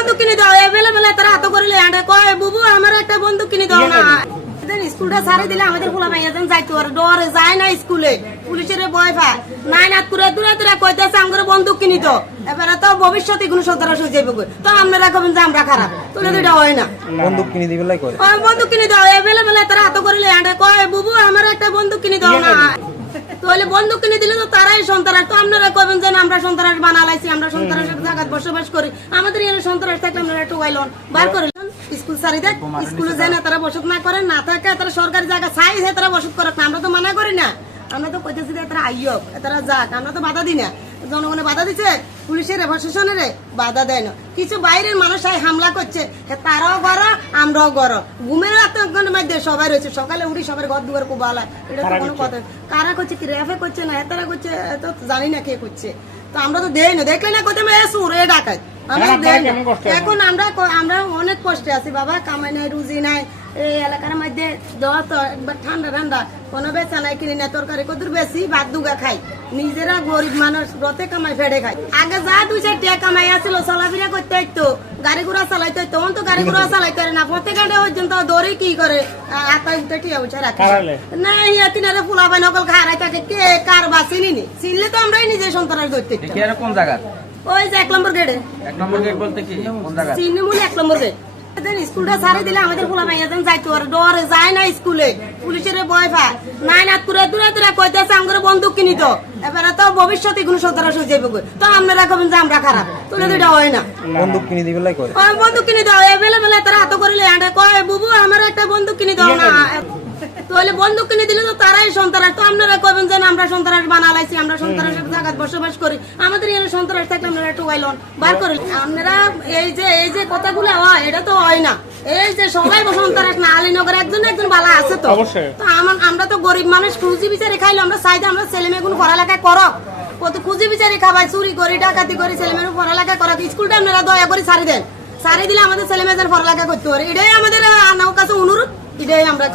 বন্দুক কিনে দাও এবেলে বেলে তারা হাত করিলে আন্ডা কয় বুবু আমার একটা বন্দুক কিনে দাও না স্কুলটা ছাড়ে দিলে আমাদের খোলা ভাইয়া যেন যাইতো আর ডরে যায় না স্কুলে পুলিশের ভয় পায় নাই না করে দূরে দূরে কইতেছে আমার বন্দুক কিনি তো এবারে তো ভবিষ্যতে কোনো সন্ত্রাস হয়ে যাবে তো আপনারা কবেন যে আমরা খারাপ তুলে দুটা হয় না বন্দুক কিনে দিবে লাই কয় বন্দুক কিনে দাও এবেলে বেলে তারা হাত করিলে আন্ডা কয় বুবু আমার একটা বন্দুক কিনে দাও না তাহলে বন্দুক কিনে দিলে তো তারাই সন্ত্রাস তো আপনারা কবেন যে আমরা সন্ত্রাস বানালাইছি আমরা সন্ত্রাসের জায়গায় বসবাস করি আমাদের এখানে সন্ত্রাস থাকলে আপনারা একটু ওয়াইলন বার করিলেন স্কুল সারি দেখ স্কুলে যায় না তারা বসত না করে না থাকে তারা সরকারি জায়গা চাই যে তারা বসত করক না আমরা তো মানা করি না আমরা তো কইতেছি যে তারা আইয়ক তারা যাক আমরা তো বাধা দিই না জনগণে বাধা দিচ্ছে পুলিশের প্রশাসনের বাধা দেয় না কিছু বাইরের মানুষ হামলা করছে তারাও গড় আমরাও গড় ঘুমের আতঙ্কের মধ্যে সবাই রয়েছে সকালে উঠি সবার ঘর দুয়ার কোবালা এটা তো কোনো কথা কারা করছে কি রেফে করছে না এতারা করছে তো জানি না কে করছে তো আমরা তো দেই না দেখলে না কোথায় সুর এ ডাকাত এখন আমরা অনেক কষ্টে আছি বাবা কামাই নাই রুজি নাই এই এলাকার মধ্যে দেওয়া তো একবার ঠান্ডা ঠান্ডা কোনো বেচা নাই কিনে না তরকারি কত বেশি ভাত দুগা খাই নিজেরা গরিব মানুষ রতে কামাই ফেড়ে খাই আগে যা দুই চার টাকা কামাই আসছিল চলাফেরা করতে হইতো গাড়ি ঘোড়া চালাইতে হইতো তখন তো গাড়ি ঘোড়া চালাইতে না প্রত্যেক গাড়ি পর্যন্ত দৌড়ে কি করে আতা উঠে টিয়া উঠে রাখে না ইয়া কিনারে ফুলা বাই নকল খারাই থাকে কে কার বা চিনি চিনলে তো আমরাই নিজে সন্তান ধরতে কোন জায়গা ওই যে 1 নম্বর গেটে 1 নম্বর গেট বলতে কি কোন জায়গা চিনিমুলি 1 নম্বর গেট স্কুলটা ছাড়ে দিলে আমাদের খোলা ভাইয়া যেন যাইতো আর ডরে যায় না স্কুলে পুলিশের ভয় পায় নাই না করে দূরে দূরে কইতেছে আমার বন্দুক কিনি তো এবারে তো ভবিষ্যতে কোনো সন্ত্রাস হয়ে যাবে তো আপনারা কবেন যে আমরা খারাপ তুলে দুটা হয় না বন্দুক কিনে দিবে লাই কয় বন্দুক কিনে দাও এবেলে বেলে তারা হাত করিলে আন্ডা কয় বুবু আমার একটা বন্দুক কিনে দাও না তাহলে বন্দুক কিনে দিলে তো তারাই সন্ত্রাস তো আপনারা কবেন যে আমরা সন্ত্রাস বানালাইছি আমরা সন্ত্রাসের জায়গায় বসবাস করি আমাদের এখানে সন্ত্রাস থাকলে আপনারা একটু ওয়াইলন বার করেন আপনারা এই যে কথাগুলো হয় এটা তো হয় না এই যে সবাই সন্ত্রাস না আলীনগর একজন বালা আছে তো তো আমরা তো গরিব মানুষ খুঁজি বিচারে খাইলে আমরা চাইতে আমরা ছেলে মেয়ে কোনো পড়ালেখা করক কত খুঁজি বিচারে খাবাই চুরি করি ডাকাতি করি ছেলে মেয়ের পড়ালেখা করক স্কুলটা আপনারা দয়া করে ছাড়ি দেন ছাড়ি দিলে আমাদের ছেলে মেয়েদের পড়ালেখা করতে পারে এটাই আমাদের কাছে অনুরোধ এটাই আমরা